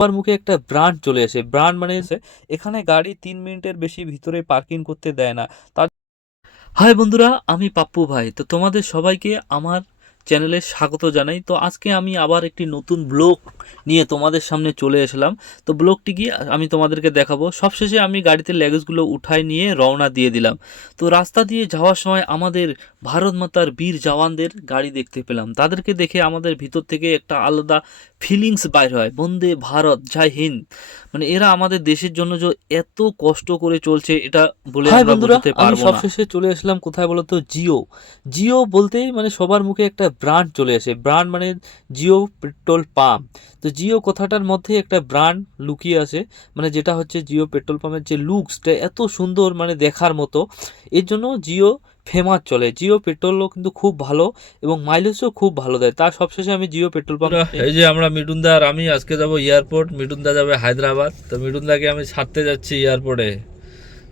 আমার মুখে একটা ব্র্যান্ড চলে আসে। ব্র্যান্ড মানে এখানে গাড়ি তিন মিনিটের বেশি ভিতরে পার্কিং করতে দেয় না। তার হাই বন্ধুরা, আমি পাপ্পু ভাই। তো তোমাদের সবাইকে আমার চ্যানেলে স্বাগত জানাই। তো আজকে আমি আবার একটি নতুন ব্লগ নিয়ে তোমাদের সামনে চলে এসলাম। তো ব্লগটি কি আমি তোমাদেরকে দেখাবো। সবশেষে আমি গাড়িতে ল্যাগেজগুলো উঠাই নিয়ে রওনা দিয়ে দিলাম। তো রাস্তা দিয়ে যাওয়ার সময় আমাদের ভারত মাতার বীর জওয়ানদের গাড়ি দেখতে পেলাম। তাদেরকে দেখে আমাদের ভিতর থেকে একটা আলাদা ফিলিংস বাইর হয়। বন্দে ভারত জয় হিন্দ। মানে এরা আমাদের দেশের জন্য যে এত কষ্ট করে চলছে এটা বলে বন্ধুরা, আমি সবশেষে চলে আসলাম কোথায় বলতো জিও। জিও বলতেই মানে সবার মুখে একটা ব্র্যান্ড চলে আসে। ব্র্যান্ড মানে জিও পেট্রোল পাম্প। তো জিও কথাটার মধ্যে একটা ব্র্যান্ড লুকিয়ে আছে। মানে যেটা হচ্ছে জিও পেট্রোল পাম্পের যে লুকসটা এত সুন্দর মানে দেখার মতো। এর জন্য জিও ফেমাস চলে। জিও পেট্রোলও কিন্তু খুব ভালো এবং মাইলেজও খুব ভালো দেয়। তার সবশেষে আমি জিও পেট্রোল পাম্প এই যে আমরা মিঠুনদা আর আমি আজকে যাব এয়ারপোর্ট। মিঠুনদা যাবে হায়দ্রাবাদ। তো মিঠুনদাকে আমি ছাড়তে যাচ্ছি এয়ারপোর্টে।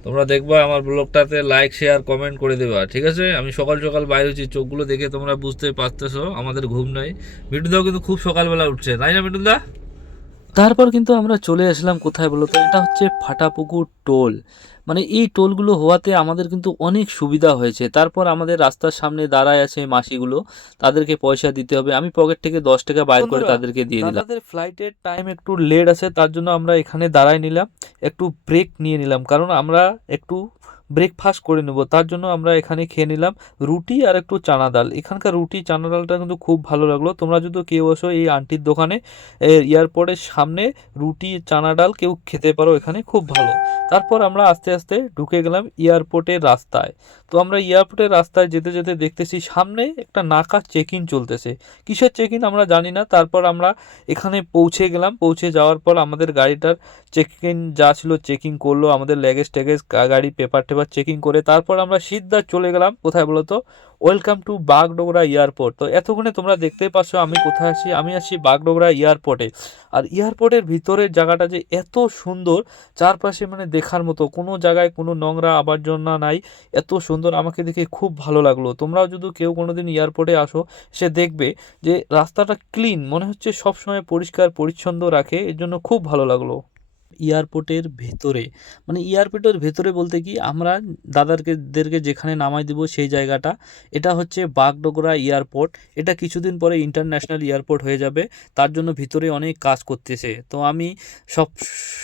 তোমরা দেখবা আমার ব্লগটাতে লাইক শেয়ার কমেন্ট করে দেবা, ঠিক আছে? আমি সকাল সকাল বাইরে হচ্ছি চোখগুলো দেখে তোমরা বুঝতে পারতেছো, আমাদের ঘুম নাই। মিঠুনদাও কিন্তু খুব সকালবেলা উঠছে, তাই না মিঠুনদা? তারপর কিন্তু আমরা চলে আসলাম কোথায় বলতো? এটা হচ্ছে ফাটাপুকুর টোল। মানে এই টোলগুলো হওয়াতে আমাদের কিন্তু অনেক সুবিধা হয়েছে। তারপর আমাদের রাস্তার সামনে দাঁড়ায় আছে মাসিগুলো। তাদেরকে পয়সা দিতে হবে। আমি পকেট থেকে দশ টাকা বাইর করে তাদেরকে দিয়ে দিলাম। তাদের ফ্লাইটের টাইম একটু লেট আছে তার জন্য আমরা এখানে দাঁড়ায় নিলাম। একটু ব্রেক নিয়ে নিলাম। কারণ আমরা একটু ব্রেকফাস্ট করে নেব। তার জন্য আমরা এখানে খেয়ে নিলাম রুটি আর একটু চানা ডাল। এখানকার রুটি, চানা ডালটা কিন্তু খুব ভালো লাগল। তোমরা যদি কেউ আসো এই আন্টির দোকানে এয়ারপোর্টের সামনে রুটি, চানা ডাল কেউ খেতে পারো এখানে, খুব ভালো। তারপর আমরা আস্তে আস্তে ঢুকে গেলাম এয়ারপোর্টের রাস্তায়। তো আমরা এয়ারপোর্টের রাস্তায় যেতে যেতে দেখতেছি সামনে একটা নাকা চেক ইন চলতেছে। কিসের চেক ইন আমরা জানি না। তারপর আমরা এখানে পৌঁছে গেলাম। পৌঁছে যাওয়ার পর আমাদের গাড়িটার চেক ইন যা ছিল চেকিং করল, আমাদের ল্যাগেজ ট্যাগেজ গাড়ি পেপার টেপার চেকিং করে তারপর আমরা সিদ্ধা চলে গেলাম। কোথায় বলো তো? Welcome to Bagdogra airport. তো এতক্ষণে তোমরা দেখতেই পাচ্ছ আমি কোথায় আছি? আমি আছি বাগডোগরা এয়ারপোর্টে। আর এয়ারপোর্টের ভিতরের জায়গাটা যে এত সুন্দর, চারপাশে মানে দেখার মতো, কোনো জায়গায় কোনো নোংরা আবর্জনা নাই। এত সুন্দর আমাকে দেখে খুব ভালো লাগল। তোমরাও যদি কেউ কোনো দিন এয়ারপোর্টে আসো, সে দেখবে যে রাস্তাটা ক্লিন মনে হচ্ছে সবসময় পরিষ্কার, পরিচ্ছন্ন রাখে, এর জন্য খুব ভালো লাগল। এয়ারপোর্টের ভেতরে। মানে এয়ারপোর্টের ভেতরে বলতে কি, আমরা দাদারকেদেরকে যেখানে নামাই দিব সেই জায়গাটা, এটা হচ্ছে বাগডোগরা এয়ারপোর্ট এটা কিছুদিন পরে ইন্টারন্যাশনাল এয়ারপোর্ট হয়ে যাবে, তার জন্য ভিতরে অনেক কাজ করতেছে। তো আমি সব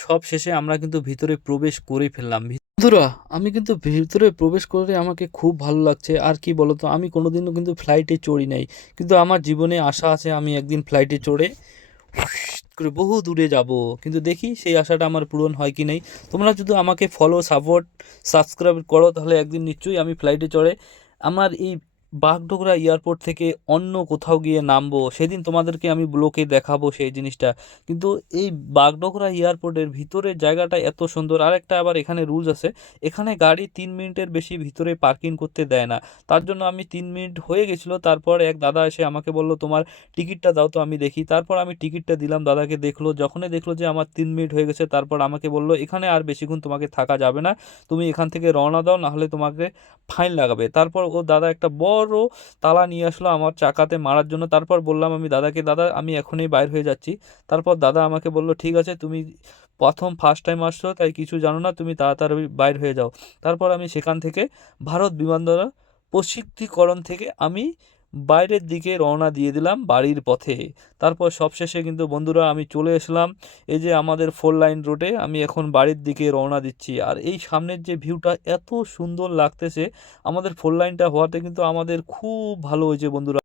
সব শেষে আমরা কিন্তু ভিতরে প্রবেশ করে ফেললাম। বন্ধুরা, আমি কিন্তু ভিতরে প্রবেশ করে আমাকে খুব ভালো লাগছে। আর কি বলতো, আমি কোনোদিনও কিন্তু ফ্লাইটে চড়ি নাই। কিন্তু আমার জীবনে আশা আছে আমি একদিন ফ্লাইটে চড়ে করে বহু দূরে যাব। কিন্তু দেখি সেই আশাটা আমার পূরণ হয় কি নেই। তোমরা যদি আমাকে ফলো সাপোর্ট সাবস্ক্রাইব করো, তাহলে একদিন নিশ্চয়ই আমি ফ্লাইটে চড়ে আমার এই বাগডোগরা এয়ারপোর্ট থেকে অন্য কোথাও গিয়ে নামবো, সেদিন তোমাদেরকে আমি ব্লকে দেখাবো সেই জিনিসটা। কিন্তু এই বাগডোগরা এয়ারপোর্টের ভিতরের জায়গাটা এত সুন্দর। আর একটা আবার এখানে রুলস আছে। এখানে গাড়ি তিন মিনিটের বেশি ভিতরে পার্কিং করতে দেয় না। তার জন্য আমি তিন মিনিট হয়ে গেছিল। তারপর এক দাদা এসে আমাকে বলল, তোমার টিকিটটা দাও তো, আমি দেখি। তারপর আমি টিকিটটা দিলাম। দাদাকে দেখল, যখনই দেখল যে আমার তিন মিনিট হয়ে গেছে, তারপর আমাকে বলল, এখানে আর বেশিক্ষণ তোমাকে থাকা যাবে না। তুমি এখান থেকে রওনা দাও, নাহলে তোমাকে ফাইন লাগাবে। তারপর ও দাদা একটা বড় তালা নিয়ে আসলো আমার চাকাতে মারার জন্য। তারপর বললাম আমি, দাদাকে, দাদা, আমি এখনই বাইর হয়ে যাচ্ছি। তারপর দাদা আমাকে বলল, ঠিক আছে, তুমি প্রথম ফার্স্ট টাইম আসছো, তাই কিছু জানো না, তুমি তাড়াতাড়ি বাইর হয়ে যাও। তারপর আমি সেখান থেকে ভারত বিমানবন্দর প্রশিক্ষিকরণ থেকে আমি বাইরের দিকে রওনা দিয়ে দিলাম বাড়ির পথে। তারপর সবশেষে কিন্তু বন্ধুরা আমি চলে এসলাম এই যে আমাদের ফোর লাইন রোডে আমি এখন বাড়ির দিকে রওনা দিচ্ছি। আর এই সামনের যে ভিউটা এত সুন্দর লাগতেছে, আমাদের ফোর লাইনটা হওয়াতে কিন্তু আমাদের খুব ভালো হয়েছে বন্ধুরা।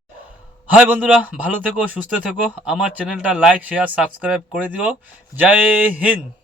হয় বন্ধুরা, ভালো থেকো, সুস্থ থেকো। আমার চ্যানেলটা লাইক শেয়ার সাবস্ক্রাইব করে দিও। জয় হিন্দ!